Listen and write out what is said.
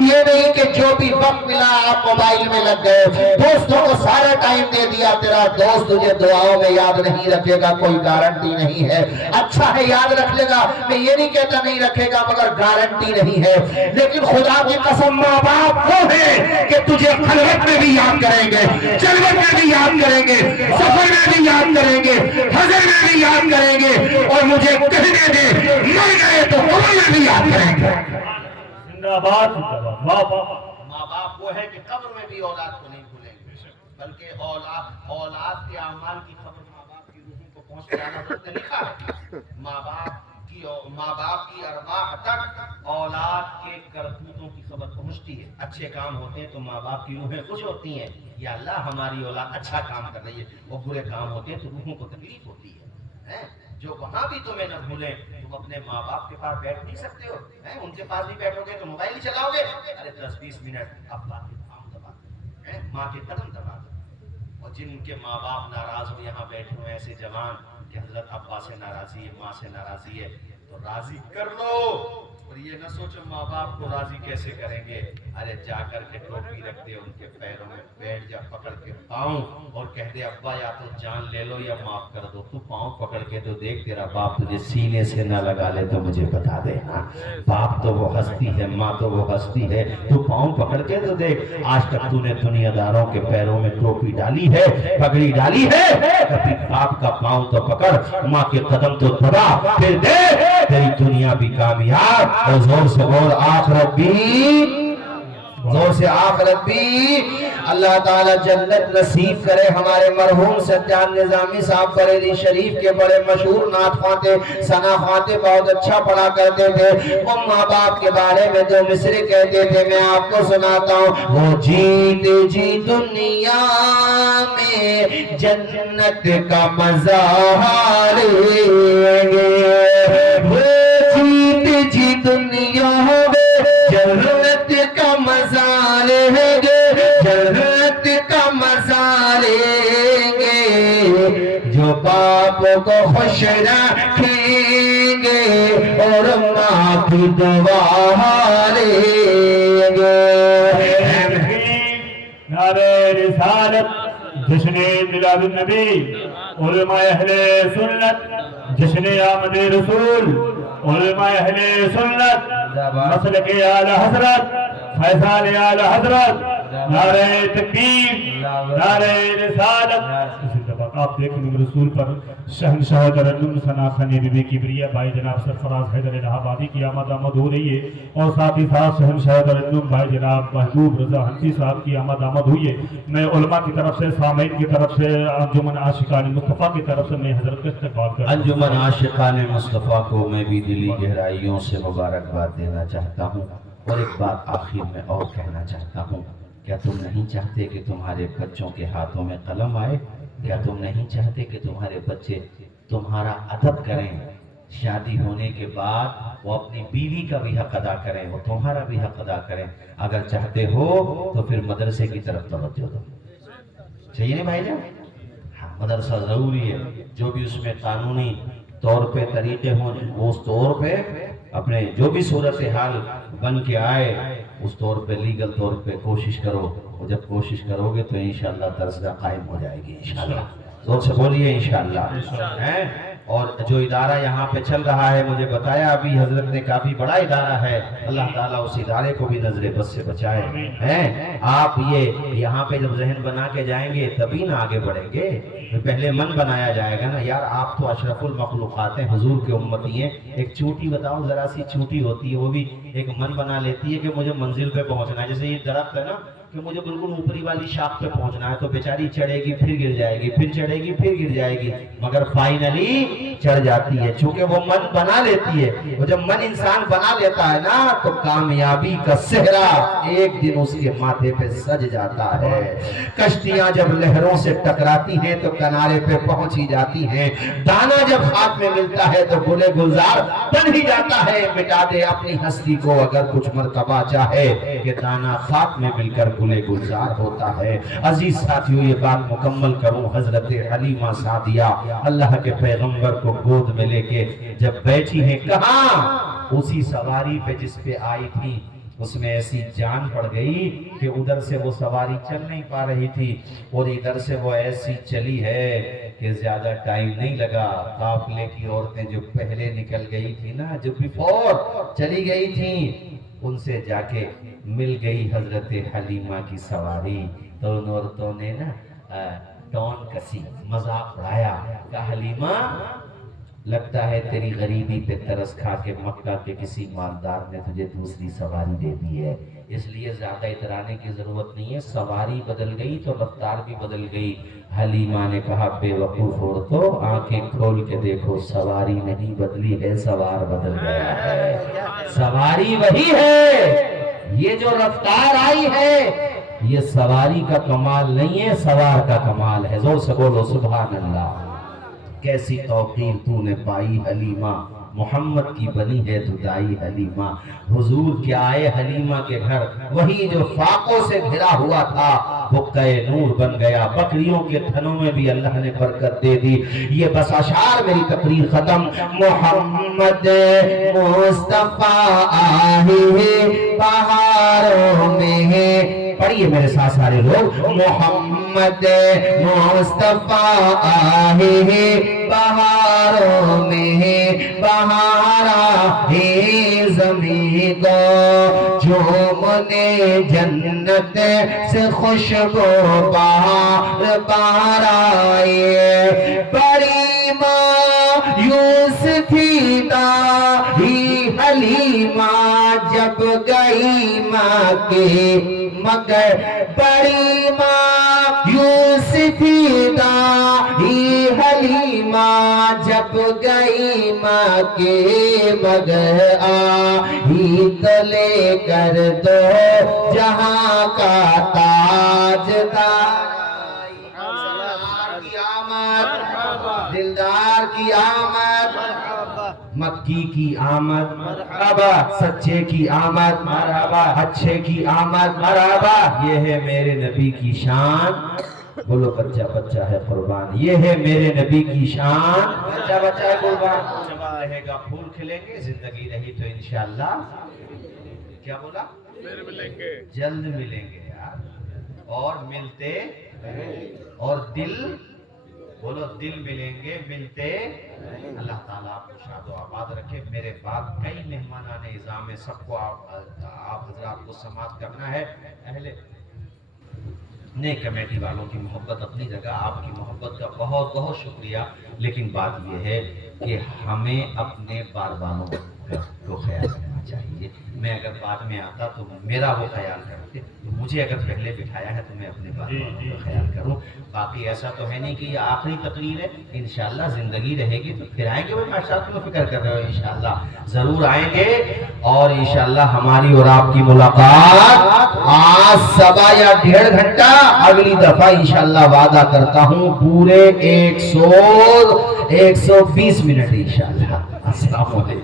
یہ نہیں کہ جو بھی وقت ملا آپ موبائل میں لگ گئے، دوستوں کو سارا ٹائم دے دیا، تیرا دوست تجھے دعاؤں میں یاد نہیں رکھے گا، کوئی گارنٹی نہیں ہے۔ اچھا ہے یاد رکھ لے گا، میں یہ نہیں کہتا نہیں رکھے گا، مگر گارنٹی نہیں ہے۔ لیکن خدا کی قسم ماں باپ وہ ہے کہ تجھے خلوت میں بھی یاد کریں گے، جلوت میں بھی یاد کریں گے، سفر میں بھی یاد کریں گے، حضر میں بھی یاد کریں گے، اور مجھے کہنے دے مر گئے تو قبر میں بھی یاد کریں گے۔ زندہ باد ماں باپ وہ ہے کہ قبر میں بھی اولاد کو نہیں بھولیں گے، بلکہ اولاد کے اعمال کی خبر ماں باپ کی روحوں کو پہنچ جانا حضرت نے لکھا ہے۔ ماں باپ کی ارواح تک اولاد کے کرتوتوں کی خبر پہنچتی ہے۔ اچھے کام ہوتے ہیں تو ماں باپ کی روحیں خوش ہوتی ہیں، یا اللہ ہماری اولاد اچھا کام کر رہی ہے، اور برے کام ہوتے ہیں تو روحوں کو تکلیف ہوتی ہے۔ جو وہاں بھی تمہیں نہ بھولیں، تم اپنے ماں باپ کے پاس بیٹھ نہیں سکتے ہو، ان کے پاس بھی بیٹھو گے تو موبائل ہی چلاؤ گے، ارے 10-20 منٹ ابا کے پاؤں دبا دو، ماں کے قدم دبا دو۔ اور جن کے ماں باپ ناراض ہو یہاں بیٹھے ہو ایسے جوان کہ حضرت ابا سے ناراضی ہے، ماں سے ناراضی ہے، تو راضی کر لو، اور یہ نہ سوچو ماں باپ کو راضی کیسے کریں گے، ارے جا کر کے ٹوپی رکھ دے ان کے پیروں میں، بیٹھ جا پکڑ کے پاؤں اور کہہ دے ابا یا تو جان لے لو یا معاف کر دو۔ تو پاؤں پکڑ کے تو دیکھ، تیرا باپ تجھے سینے سے نہ لگا لے تو مجھے بتا دے۔ ہاں باپ تو وہ ہستی ہے، ماں تو وہ ہستی ہے، تو پاؤں پکڑ کے تو دیکھ۔ آج تک تو نے دنیا داروں کے پیروں میں ٹوپی ڈالی ہے، پگڑی ڈالی ہے، کبھی باپ کا پاؤں تو پکڑ، ماں کے قدم تو دبا، پھر دیکھ تیری دنیا بھی کامیاب، اور زور سے بول آخرت بھی، زور سے آخرت بھی۔ اللہ تعالیٰ جنت نصیب کرے۔ ہمارے مرحوم سجاد نظامی صاحب بریلی شریف کے بڑے مشہور نعت خواتے، ثنا خواتے، بہت اچھا پڑھا کرتے تھے۔ وہ ماں باپ کے بارے میں جو مصرع کہتے تھے میں آپ کو سناتا ہوں۔ وہ جیت جی دنیا میں جنت کا مزہ لیں گے، وہ جیت جی دنیا میں جنت کا مزہ لیں گے، جنت کا مزہ لیں گے، جو باپ کو خوش رکھیں گے اور ماں کی دعا لیں گے۔ نعرہ رسالت، جشن میلاد النبی، علماء اہل سنت، جشن آمد رسول، علماء اہل سنت، مسلک اعلی حضرت، فیضان اعلی حضرت، نعرہ تکبیر، نعرہ رسالت۔ آپ دیکھیں گے رسول پر شہنشاہ ترنم ثنا خانی بی بی کبریہ بھائی جناب سرفراز حیدر الہ آبادی کی آمد ہو رہی ہے، اور ساتھ ہی ساتھ شہنشاہ ترنم بھائی جناب محبوب رضا حنفی صاحب کی آمد ہوئی ہے۔ میں علماء کی طرف سے، سامعین کی طرف سے، انجمن عاشقان مصطفیٰ کی طرف سے میں حضرت کا استقبال کرتا ہوں۔ انجمن عاشقان مصطفیٰ کو میں بھی دلی گہرائیوں سے مبارکباد دینا چاہتا ہوں، اور ایک بات آخر میں اور کہنا چاہتا ہوں۔ کیا تم نہیں چاہتے کہ تمہارے بچوں کے ہاتھوں میں قلم آئے؟ کیا تم نہیں چاہتے کہ تمہارے بچے تمہارا ادب کریں؟ شادی ہونے کے بعد وہ اپنی بیوی کا بھی حق ادا کریں، وہ تمہارا بھی حق ادا کریں۔ اگر چاہتے ہو تو پھر مدرسے کی طرف توجہ دو، چاہیے نا بھائی جان؟ ہاں مدرسہ ضروری ہے، جو بھی اس میں قانونی طور پہ طریقے ہوں اس طور پہ اپنے جو بھی صورتحال بن کے آئے اس طور پہ لیگل طور پہ کوشش کرو، اور جب کوشش کرو گے تو انشاءاللہ درسگاہ قائم ہو جائے گی انشاءاللہ۔ زور سے بولیے انشاءاللہ۔ اور جو ادارہ یہاں پہ چل رہا ہے مجھے بتایا ابھی حضرت نے کافی بڑا ادارہ ہے، اللہ تعالیٰ اس ادارے کو بھی نظر بد سے بچائے۔ آپ یہ یہاں پہ جب ذہن بنا کے جائیں گے تبھی نہ آگے بڑھیں گے، پہلے من بنایا جائے گا نا۔ یار آپ تو اشرف المخلوقات ہیں، حضور کے امتی ہیں، ایک چوٹی بتاؤ، ذرا سی چوٹی ہوتی ہے وہ بھی ایک من بنا لیتی ہے کہ مجھے منزل پہ پہنچنا ہے۔ جیسے یہ درخت ہے نا کہ مجھے بالکل اوپری والی شاخ پہ پہنچنا ہے، تو بیچاری چڑھے گی پھر گر جائے گی، پھر چڑھے گی پھر گر جائے گی، مگر فائنلی چڑھ جاتی ہے، چونکہ وہ من بنا لیتی ہے۔ وہ جب من انسان بنا لیتا ہے نا تو کامیابی کا صحرا ایک دن اس کے ماتھے پہ سج جاتا ہے۔ کشتیاں جب لہروں سے ٹکراتی ہیں تو کنارے پہ پہنچی جاتی ہیں، دانا جب خاک میں ملتا ہے تو گلے گلزار بن ہی جاتا ہے۔ مٹا دے اپنی ہستی کو اگر کچھ مرتبہ چاہے کہ دانا خاک میں مل کر گلے گلزار ہوتا ہے۔ عزیز ساتھیوں یہ بات مکمل کروں، حضرت حلیمہ سعدیہ اللہ کے پیغمبر کو گود میں لے کے جب بیٹھی ہیں، کہاں؟ اسی سواری پہ جس پہ آئی تھی اس میں ایسی جان پڑ گئی کہ ادھر سے وہ سواری چل نہیں پا رہی تھی اور ادھر سے وہ ایسی چلی ہے کہ زیادہ ٹائم نہیں لگا. قافلے کی عورتیں جو پہلے نکل گئی تھی نا، جو بیفور چلی گئی تھیں، ان سے جا کے مل گئی حضرت حلیمہ کی سواری. تو ان عورتوں نے نا ٹون کسی، مذاق اڑایا، کہا حلیمہ لگتا ہے تیری غریبی پہ ترس کھا کے مکہ کے کسی مالدار نے تجھے دوسری سواری دے دی ہے، اس لیے زیادہ اترانے کی ضرورت نہیں ہے. سواری بدل گئی تو رفتار بھی بدل گئی. حلیمہ نے کہا بے وقوف عورتوں، آنکھیں کھول کے دیکھو، سواری نہیں بدلی ہے، سوار بدل گیا ہے. سواری وہی ہے، یہ جو رفتار آئی ہے یہ سواری کا کمال نہیں ہے، سوار کا کمال ہے. زور سے بولو سبحان اللہ. کیسی توقیر تو نے پائی حلیمہ، محمد کی بنی ہے ددائی حلیمہ. حضور کے آئے حلیمہ کے گھر، وہی جو فاقوں سے گھرا ہوا تھا حقہ نور بن گیا. بکریوں کے تھنوں میں بھی اللہ نے برکت دے دی. یہ بس اشعار، میری تقریر ختم. محمد مصطفیٰ آہی ہے بہاروں میں ہے. پڑھیے میرے ساتھ سارے لوگ. محمد مصطفیٰ آہی ہے بہاروں میں ہے، بہارا ہے زمین کو جھومنے جنت سے خوشبو بہار بہار آئے. بڑی مایوس تھی دائی حلیمہ جب گئی ماں کے مگر. بڑی مایوس تھی دائی حلیمہ جب گئی ماں کے مگر. آئی تو لے کر دو جہاں کا تاجدار کی آمد، دلدار کی آمد، مکی کی آمد مرحبا، سچے کی آمد مرحبا، اچھے کی آمد مرحبا. یہ ہے میرے نبی کی شان. بولو بچہ بچہ ہے قربان. یہ ہے میرے نبی کی شان. بچہ بچہ ہے قربان. جب رہے گا پھول کھلیں گے، زندگی رہی تو انشاءاللہ کیا بولا، جلد ملیں گے یار. اور ملتے اور دل، بولو دل ملیں گے ملتے. اللہ تعالیٰ آپ کو شاد و آباد رکھے. میرے بعد کئی مہمانان اعظام ہے، سب کو آپ حضرات کو سماعت کرنا ہے. اہل نئے کمیٹی والوں کی محبت اپنی جگہ، آپ کی محبت کا بہت بہت شکریہ. لیکن بات یہ ہے کہ ہمیں اپنے بار بالوں کو خیال کرنا چاہیے. میں اگر بعد میں آتا تو میرا وہ خیال کرتے، مجھے اگر پہلے بٹھایا ہے تو میں اپنے بار بالوں کا خیال کروں. باقی ایسا تو ہے نہیں کہ یہ آخری تقریر ہے. انشاءاللہ زندگی رہے گی تو پھر آئیں گے. وہ ماشاء اللہ کیوں فکر کر رہے ہو، انشاءاللہ ضرور آئیں گے. اور انشاءاللہ ہماری اور آپ کی ملاقات آج 1.25 یا 1.5 گھنٹہ، اگلی دفعہ انشاءاللہ وعدہ کرتا ہوں پورے 120 منٹ انشاءاللہ. السلام علیکم.